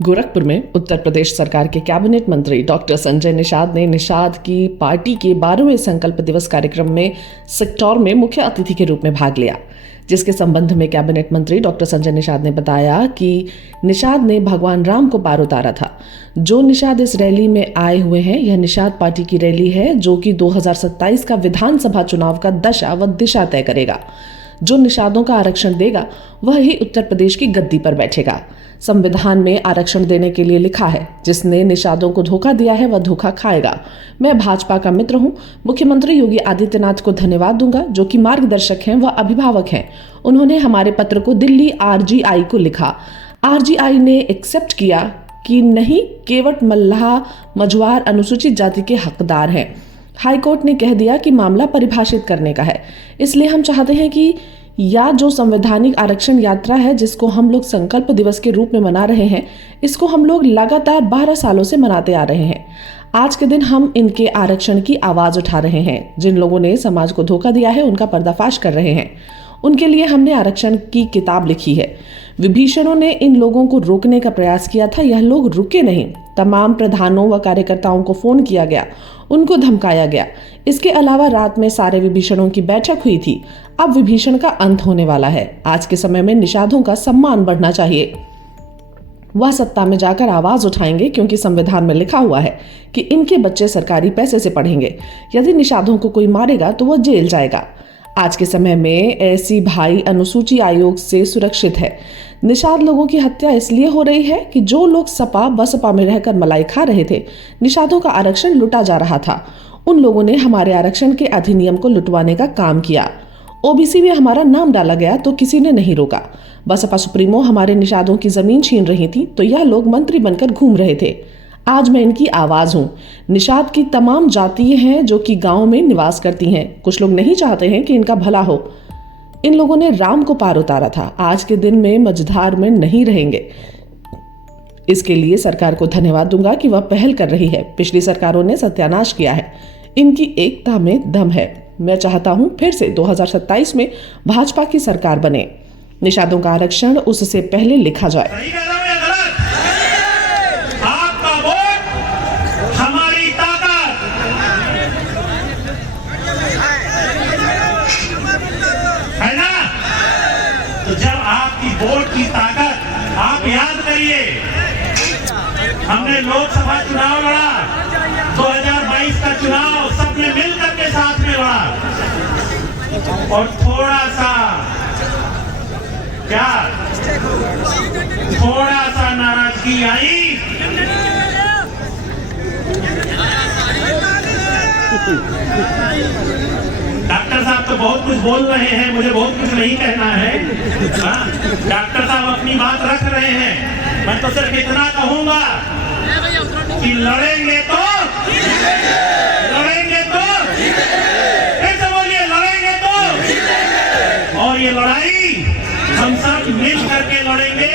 गोरखपुर में उत्तर प्रदेश सरकार के कैबिनेट मंत्री डॉक्टर संजय निषाद ने निषाद की पार्टी के 12वें संकल्प दिवस कार्यक्रम में सेक्टौर में मुख्य अतिथि के रूप में भाग लिया, जिसके संबंध में कैबिनेट मंत्री डॉक्टर संजय निषाद ने बताया कि निषाद ने भगवान राम को पार उतारा था। जो निषाद इस रैली में आए हुए हैं, यह निषाद पार्टी की रैली है जो कि 2027 का विधानसभा चुनाव का दशा व दिशा तय करेगा। जो निषादों का आरक्षण देगा वह ही उत्तर प्रदेश की गद्दी पर बैठेगा। संविधान में आरक्षण देने के लिए लिखा है, जिसने निषादों को धोखा दिया है वह धोखा खाएगा। मैं भाजपा का मित्र हूं। मुख्यमंत्री योगी आदित्यनाथ को धन्यवाद दूंगा, जो कि मार्गदर्शक हैं व अभिभावक हैं। उन्होंने हमारे पत्र को दिल्ली RGI को लिखा। RGI ने एक्सेप्ट किया कि नहीं, केवट मल्लाह मझवार अनुसूचित जाति के हकदार हैं। हाईकोर्ट ने कह दिया कि मामला परिभाषित करने का है, इसलिए हम चाहते हैं कि या जो संवैधानिक आरक्षण यात्रा है जिसको हम लोग संकल्प दिवस के रूप में मना रहे हैं, इसको हम लोग लगातार 12 सालों से मनाते आ रहे हैं। आज के दिन हम इनके आरक्षण की आवाज उठा रहे हैं। जिन लोगों ने समाज को धोखा दिया है उनका पर्दाफाश कर रहे हैं। उनके लिए हमने आरक्षण की किताब लिखी है। विभीषणों ने इन लोगों को रोकने का प्रयास किया था, यह लोग रुके नहीं। तमाम प्रधानों व कार्यकर्ताओं को फोन किया गया, उनको धमकाया गया। इसके अलावा रात में सारे विभीषणों की बैठक हुई थी। अब विभीषण का अंत होने वाला है। आज के समय में निषादों का सम्मान बढ़ना चाहिए। वह सत्ता में जाकर आवाज उठाएंगे, क्योंकि संविधान में लिखा हुआ है कि इनके बच्चे सरकारी पैसे से पढ़ेंगे। यदि निषादों को कोई मारेगा तो वह जेल जाएगा। आज के समय में ऐसी भाई अनुसूची आयोग से सुरक्षित है। निषाद लोगों की हत्या इसलिए हो रही है कि जो लोग सपा बसपा में रहकर मलाई खा रहे थे, निषादों का आरक्षण लुटा जा रहा था। उन लोगों ने हमारे आरक्षण के अधिनियम को लुटवाने का काम किया। OBC में हमारा नाम डाला गया तो किसी ने नहीं रोका। बसपा सुप्रीमो हमारे निषादों की जमीन छीन रही थी तो यह लोग मंत्री बनकर घूम रहे थे। आज मैं इनकी आवाज हूँ। निषाद की तमाम जातियां हैं जो कि गांव में निवास करती हैं। कुछ लोग नहीं चाहते हैं कि इनका भला हो। इन लोगों ने राम को पार उतारा था, आज के दिन में मझधार में नहीं रहेंगे। इसके लिए सरकार को धन्यवाद दूंगा कि वह पहल कर रही है। पिछली सरकारों ने सत्यानाश किया है। इनकी एकता में दम है। मैं चाहता हूं फिर से 2027 में भाजपा की सरकार बने। निषादों का आरक्षण उससे पहले लिखा जाए। वोट की ताकत आप याद करिए। हमने लोकसभा चुनाव लड़ा, 2022 का चुनाव सबने मिलकर के साथ में लड़ा, और थोड़ा सा नाराजगी आई। डॉक्टर साहब तो बहुत कुछ बोल रहे हैं, मुझे बहुत कुछ नहीं कहना है। डॉक्टर साहब अपनी बात रख रहे हैं। मैं तो सिर्फ इतना कहूंगा कि लड़ेंगे तो फिर से बोलिए, लड़ेंगे तो, और ये लड़ाई हम सब मिल करके लड़ेंगे।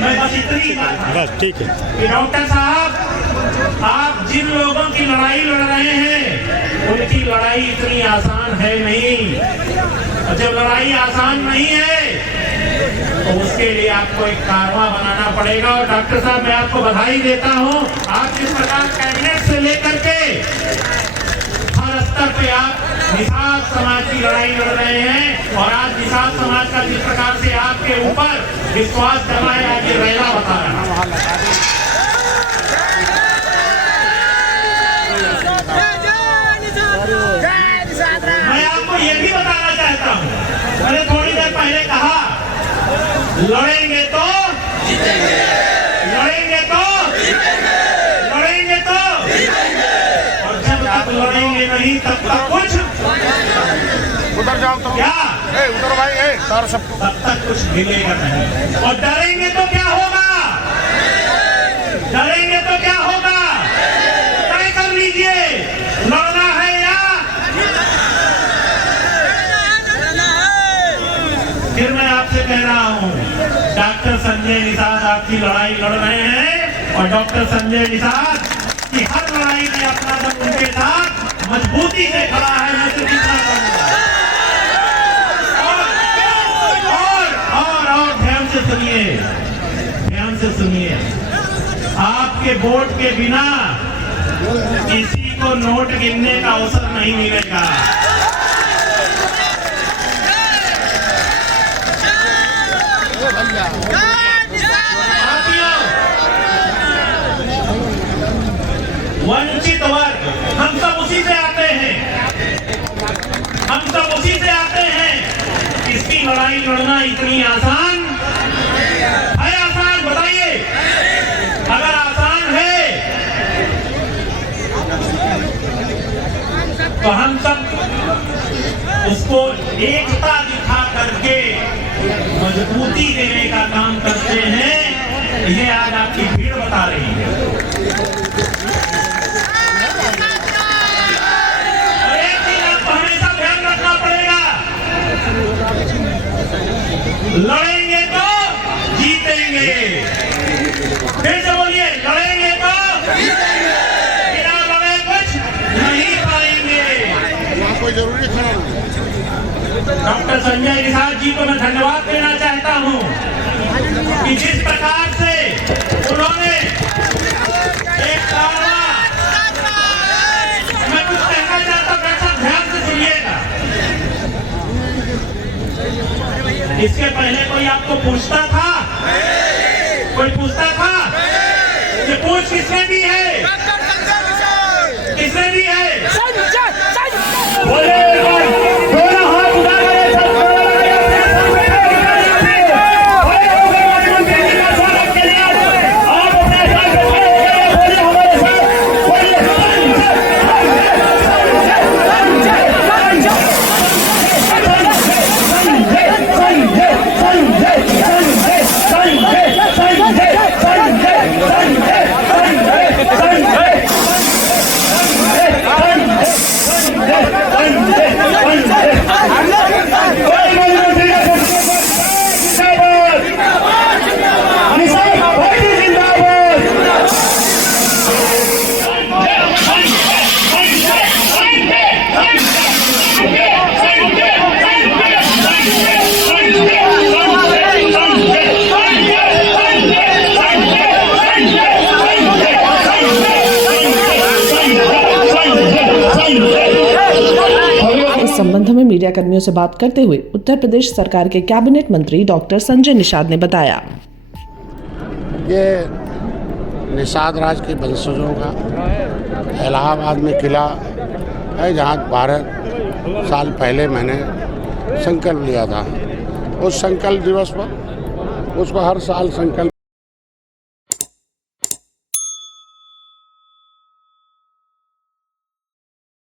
मैं बस इतनी बात, ठीक है कि डॉक्टर साहब, आप जिन लोगों की लड़ाई लड़ रहे हैं उनकी लड़ाई इतनी आसान है नहीं। और जब लड़ाई आसान नहीं है तो उसके लिए आपको एक कारवां बनाना पड़ेगा। और डॉक्टर साहब, मैं आपको बधाई देता हूं। आप जिस प्रकार कैबिनेट से लेकर के हर स्तर पे आप निषाद समाज की लड़ाई लड़ रहे हैं, और आज निषाद समाज का जिस प्रकार से आपके ऊपर विश्वास कर रहा है, आज ये रैला बता रहा है। मैं आपको ये भी बताना चाहता हूँ, मैंने थोड़ी देर पहले कहा, लड़ेंगे तो जीतेंगे, लड़ेंगे तो जीतेंगे, लड़ेंगे तो जीतेंगे। और जब तक लड़ेंगे नहीं तब तक कुछ उधर जाओ तो क्या, उधर भाई, तब तक कुछ मिलेगा नहीं। और डरेंगे तो क्या होगा, डरेंगे तो क्या होगा, तय कर लीजिए, लड़ना है या फिर मैं आपसे कह रहा हूं, डॉक्टर संजय निषाद आपकी लड़ाई लड़ रहे हैं, और डॉक्टर संजय निषाद की हर लड़ाई में अपना दम उनके साथ मजबूती से खड़ा है। मैं तो कितना कहूंगा, और ध्यान से सुनिए, आपके वोट के बिना किसी को नोट गिनने का अवसर नहीं मिलेगा। वंचित वर्ग हम सब उसी से आते हैं, हम सब उसी से आते हैं। इसकी लड़ाई लड़ना इतनी आसान है? आसान बताइए, अगर आसान है तो हम सब उसको एकता दिखा करके मजबूती देने का काम करते हैं। ये आज आपकी भीड़ बता रही है। और एक चीज आपको हमेशा ध्यान रखना पड़ेगा, लड़ेंगे तो जीतेंगे। फिर से बोलिए, लड़ेंगे तो जीतेंगे, बिना लड़े कुछ नहीं पाएंगे। कोई जरूरी खड़ा डॉक्टर संजय निषाद जी को मैं धन्यवाद देना चाहता हूं कि जिस प्रकार से उन्होंने एक कारवा, मैं कुछ कहना चाहता हूं, दर्शक ध्यान से सुनिएगा। इसके पहले कोई आपको पूछता था? कोई पूछता था? ये पूछ किसने दी है? किसने दी है? इस संबंध में मीडिया कर्मियों से बात करते हुए उत्तर प्रदेश सरकार के कैबिनेट मंत्री डॉक्टर संजय निषाद ने बताया, ये निषाद राज के वंशजों का इलाहाबाद में किला है, जहाँ 12 साल पहले मैंने संकल्प लिया था। उस संकल्प दिवस पर उसको हर साल संकल्प